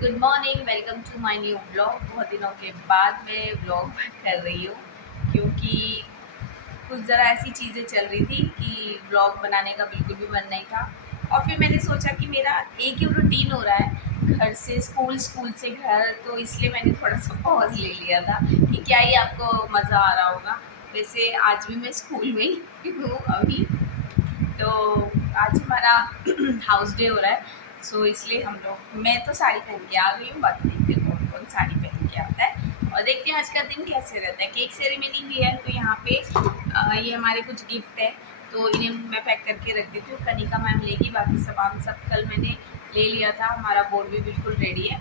Good morning, welcome to my new blog. बहुत दिनों के बाद मैं ब्लॉग कर रही हूँ क्योंकि कुछ ज़रा ऐसी चीज़ें चल रही थी कि ब्लॉग बनाने का बिल्कुल भी मन नहीं था। और फिर मैंने सोचा कि मेरा एक ही रूटीन हो रहा है, घर से स्कूल, स्कूल से घर, तो इसलिए मैंने थोड़ा सा पॉज ले लिया था कि क्या ही आपको मज़ा आ रहा होगा। वैसे आज भी मैं स्कूल में ही हूँ अभी। तो आज हमारा हाउस डे हो रहा है, सो इसलिए हम लोग, मैं तो साड़ी पहन के आ गई हूँ। बाकी देखते हैं कौन कौन साड़ी पहन के आता है और देखते हैं आज का दिन कैसे रहता है। केक सेरेमनी भी है, तो यहाँ पे ये हमारे कुछ गिफ्ट है, तो इन्हें मैं पैक करके रख देती हूँ। कनिका मैम लेगी, बाकी सामान सब कल मैंने ले लिया था। हमारा बोर्ड भी बिल्कुल रेडी है,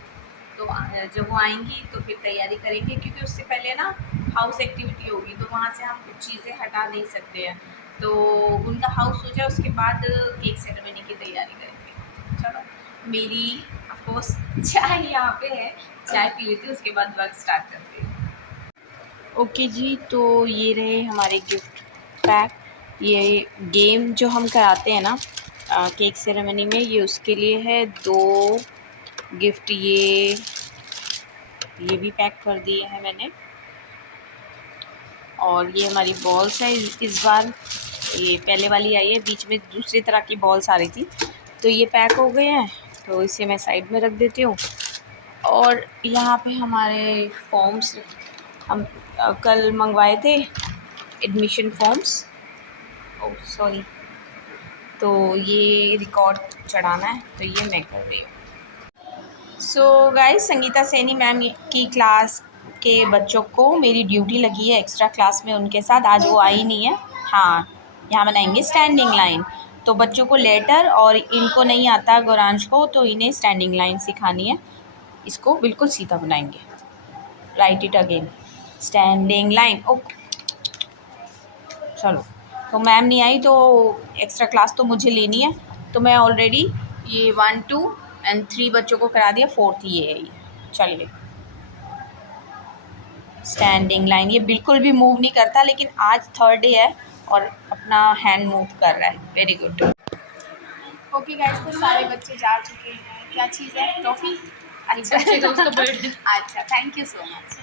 तो जब वो आएंगी तो फिर तैयारी करेंगे, क्योंकि उससे पहले ना हाउस एक्टिविटी होगी, तो वहाँ से हम कुछ चीज़ें हटा नहीं सकते हैं। तो उनका हाउस हो जाए उसके बाद केक सेरेमनी की तैयारी करेंगे। चलो, मेरी ऑफकोर्स चाय यहाँ पे है, चाय पी लेती हूँ, उसके बाद वर्क स्टार्ट करती हूँ। ओके जी, तो ये रहे हमारे गिफ्ट पैक। ये गेम जो हम कराते हैं ना केक सेरेमनी में, ये उसके लिए है। 2 गिफ्ट ये भी पैक कर दिए हैं मैंने। और ये हमारी बॉल्स है, इस बार ये पहले वाली आई है, बीच में दूसरी तरह की बॉल्स आ रही थी, तो ये पैक हो गए हैं, तो इसे मैं साइड में रख देती हूँ। और यहाँ पे हमारे फॉर्म्स हम कल मंगवाए थे, एडमिशन फॉर्म्स। ओह सॉरी, तो ये रिकॉर्ड चढ़ाना है, तो ये मैं कर रही हूँ। So guys, Sangeeta Saini ma'am की क्लास के बच्चों को मेरी ड्यूटी लगी है एक्स्ट्रा क्लास में उनके साथ। आज वो आई नहीं है। हाँ, यहाँ बनाएंगे स्टैंडिंग लाइन। तो बच्चों को लेटर, और इनको नहीं आता गौरांश को, तो इन्हें स्टैंडिंग लाइन सिखानी है। इसको बिल्कुल सीधा बनाएंगे। Right it again, standing line. Okay, चलो। तो मैम नहीं आई, तो एक्स्ट्रा क्लास तो मुझे लेनी है। तो मैं ऑलरेडी ये 1, 2 और 3 बच्चों को करा दिया, 4th ये है। ये चलिए, स्टैंडिंग लाइन। ये बिल्कुल भी मूव नहीं करता, लेकिन आज 3rd डे है और अपना हैंड मूव कर रहा है। Very good. ओके गाइस, तो सारे बच्चे जा चुके हैं। क्या चीज़ है? टॉफ़ी? अच्छा अच्छा, थैंक यू सो मच।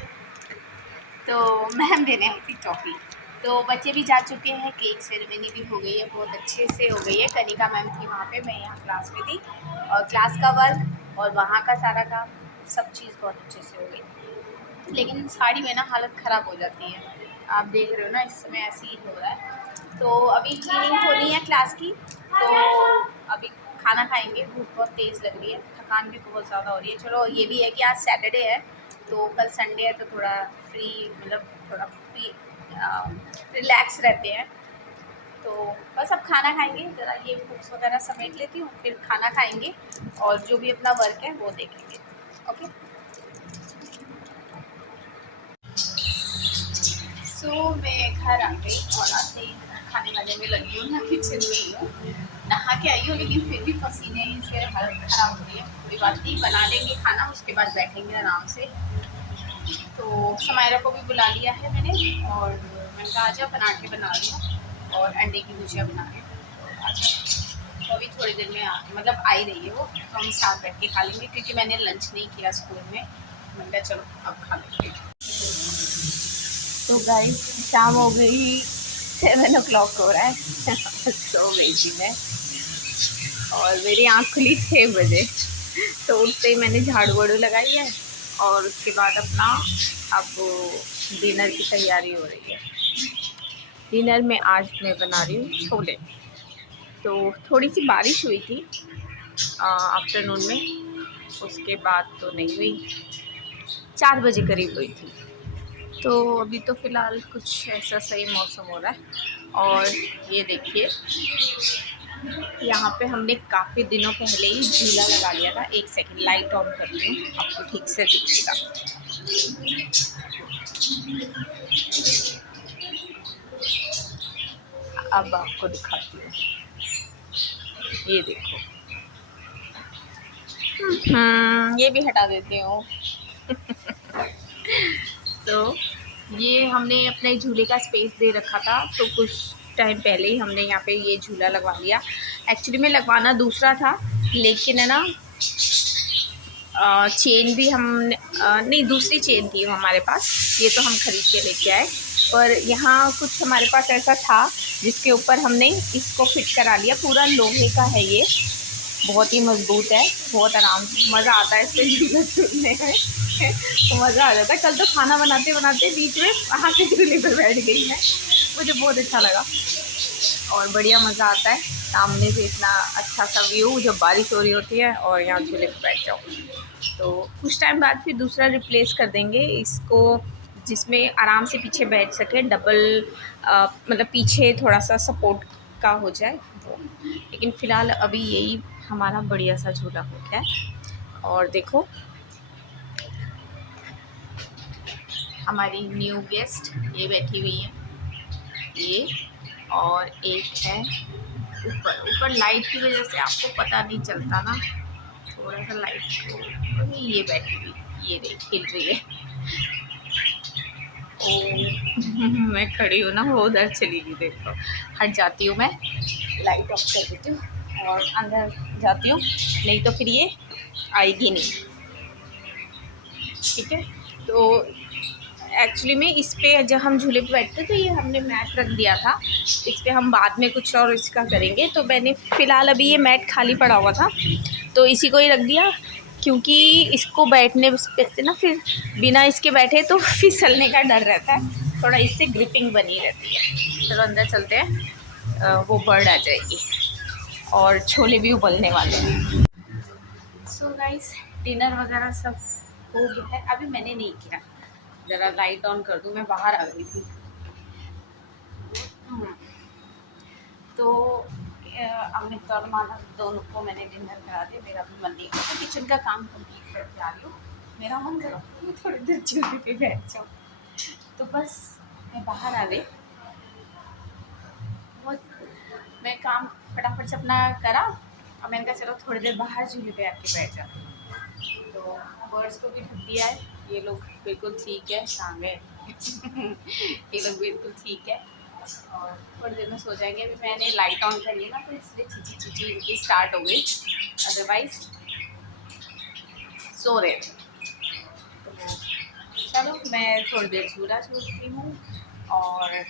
तो मैम देने आई थी टॉफ़ी। तो बच्चे भी जा चुके हैं, केक सेरेमनी भी हो गई है, बहुत अच्छे से हो गई है। कनिका मैम थी वहाँ पे, मैं यहाँ क्लास में थी, और क्लास का वर्क और वहाँ का सारा काम, सब चीज़ बहुत अच्छे से हो गई। लेकिन साड़ी में ना हालत ख़राब हो जाती है, आप देख रहे हो ना, इस समय ऐसे ही हो रहा है। तो अभी क्लीनिंग होनी है क्लास की, तो अभी खाना खाएंगे। भूख बहुत तेज़ लग रही है, थकान भी बहुत ज़्यादा हो रही है। चलो, ये भी है कि आज सैटरडे है, तो कल संडे है, तो थोड़ा फ्री, मतलब थोड़ा फ्री रिलैक्स रहते हैं। तो बस अब खाना खाएंगे, ज़रा ये बुक्स वगैरह समेट लेती हूँ, फिर खाना खाएंगे और जो भी अपना वर्क है वो देखेंगे। ओके, सो मैं घर आ गई और आते ही खाने वाने में लगी हूँ ना, किचन में ही हूँ। नहा के आई हूँ, लेकिन फिर भी पसीने से हालत ख़राब हो रही है। कोई बात नहीं, बना लेंगे खाना, उसके बाद बैठेंगे आराम से। तो समायरा को भी बुला लिया है मैंने, और मैंने कहा आजा, पराठे बना रही हूँ और अंडे की भुजिया बना रही हूँ। तो अभी थोड़ी देर में मतलब आ ही रही है वो, तो हम साथ बैठ के खा लेंगे, क्योंकि मैंने लंच नहीं किया स्कूल में। मैंने कहा चलो अब खा लेंगे। तो गाइस, शाम हो गई, 7 o'clock हो रहा है। सो गई थी मैं, और मेरी आँख खुली 6 बजे। तो उठते ही मैंने झाड़ू वाड़ू लगाई है, और उसके बाद अपना अब डिनर की तैयारी हो रही है। डिनर में आज मैं बना रही हूँ छोले। तो थोड़ी सी बारिश हुई थी आफ्टरनून में, उसके बाद तो नहीं हुई, 4 बजे करीब हुई थी। तो अभी तो फ़िलहाल कुछ ऐसा सही मौसम हो रहा है। और ये देखिए, यहाँ पे हमने काफ़ी दिनों पहले ही झूला लगा लिया था। 1 सेकंड, लाइट ऑन करती हूँ, आपको ठीक से दिखेगा। अब आपको दिखाती हूँ, ये देखो। ये भी हटा देती हूँ। तो ये हमने अपने झूले का स्पेस दे रखा था, तो कुछ टाइम पहले ही हमने यहाँ पे ये झूला लगवा लिया। एक्चुअली में लगवाना दूसरा था, लेकिन है ना, चेन भी हम नहीं, दूसरी चेन थी हमारे पास, ये तो हम ख़रीद के लेके आए। पर यहाँ कुछ हमारे पास ऐसा था जिसके ऊपर हमने इसको फिट करा लिया। पूरा लोहे का है ये, बहुत ही मजबूत है, बहुत आराम से मज़ा आता है इस पर झूला झूलने में। तो मज़ा आ जाता है। कल तो खाना बनाते बनाते बीच में वहाँ के झूले पर बैठ गई मैं, मुझे बहुत अच्छा लगा और बढ़िया मज़ा आता है। सामने से इतना अच्छा सा व्यू जब बारिश हो रही होती है और यहाँ झूले पर बैठ जाओ। तो कुछ टाइम बाद फिर दूसरा रिप्लेस कर देंगे इसको, जिसमें आराम से पीछे बैठ सके, डबल मतलब पीछे थोड़ा सा सपोर्ट का हो जाए वो। लेकिन फ़िलहाल अभी यही हमारा बढ़िया सा झूला हो गया है। और देखो हमारी न्यू गेस्ट ये बैठी हुई है, ये, और एक है ऊपर। ऊपर लाइट की वजह से आपको पता नहीं चलता ना, थोड़ा सा लाइट को, ये बैठी हुई, ये देख हिल रही है। ओ मैं खड़ी हूँ ना, वो उधर चली गई, देखो। हट जाती हूँ मैं, लाइट ऑफ कर देती हूँ और अंदर जाती हूँ, नहीं तो फिर ये आएगी नहीं। ठीक है, तो एक्चुअली में इस पे जब हम झूले पे बैठते तो ये हमने मैट रख दिया था, इस पे हम बाद में कुछ और इसका करेंगे। तो मैंने फ़िलहाल अभी ये मैट खाली पड़ा हुआ था तो इसी को ही रख दिया, क्योंकि इसको बैठने से ना फिर बिना इसके बैठे तो फिसलने का डर रहता है, थोड़ा इससे ग्रिपिंग बनी रहती है। चलो अंदर चलते हैं, वो बर्ड आ जाएगी और छोले भी उबलने वाले हैं। सो गाइस, डिनर वगैरह सब हो गया है, अभी मैंने नहीं किया। ज़रा लाइट ऑन कर दूँ, मैं बाहर आ गई थी। तो अमित और मानव दोनों को मैंने डिनर करा दिया, मेरा भी मन नहीं करता, किचन का काम कंप्लीट करके आ रही हूँ। मेरा मन करा मैं थोड़ी देर चूल्हे पे बैठ जाऊँ, तो बस मैं बाहर आ गई। बहुत मैं काम फटाफट से अपना करा और मैंने कहा चलो थोड़ी देर बाहर चूल्हे पे आके बैठ जाती हूँ। तो बर्ड्स को भी ढक दिया है, ये लोग बिल्कुल ठीक है, शाम है। ये लोग बिल्कुल ठीक है और थोड़ी देर में सो जाएंगे। अभी मैंने लाइट ऑन कर ली ना, तो इसलिए चीची चीची इनकी स्टार्ट हो गई, अदरवाइज सो रहे थे। तो चलो मैं थोड़ी देर झूला झूलती हूँ और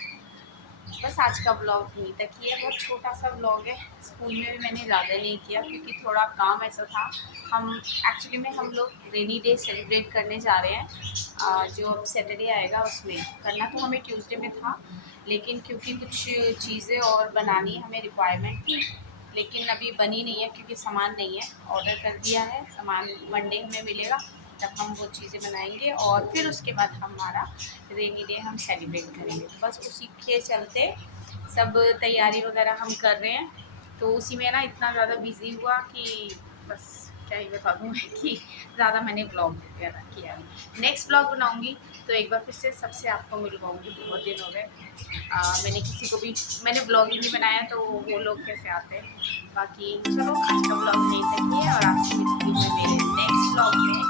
बस आज का ब्लॉग यहीं तक ही है। बहुत छोटा सा ब्लॉग है, स्कूल में भी मैंने ज़्यादा नहीं किया क्योंकि थोड़ा काम ऐसा था। हम एक्चुअली में हम लोग रेनी डे सेलिब्रेट करने जा रहे हैं, जो अब सैटरडे आएगा उसमें। करना तो हमें ट्यूसडे में था, लेकिन क्योंकि कुछ चीज़ें और बनानी हमें रिक्वायरमेंट थी, लेकिन अभी बनी नहीं है क्योंकि सामान नहीं है। ऑर्डर कर दिया है, सामान मंडे हमें मिलेगा, तब हम वो चीज़ें बनाएंगे और फिर उसके बाद हमारा रेनी डे हम सेलिब्रेट करेंगे। बस उसी के चलते सब तैयारी वगैरह हम कर रहे हैं। तो उसी में ना इतना ज़्यादा बिज़ी हुआ कि बस क्या ही बता दूँ मैं कि ज़्यादा मैंने ब्लॉग वगैरह किया नहीं। नेक्स्ट ब्लॉग बनाऊँगी तो एक बार फिर से सबसे आपको मिल पाऊँगी, बहुत दिन हो गए। मैंने किसी को भी मैंने ब्लॉग ही नहीं बनाया, तो वो लोग कैसे आते हैं। बाकी चलो आज का ब्लॉग नहीं तक ही है और आपसे मिलती हूँ मैं मेरे नेक्स्ट ब्लॉग में।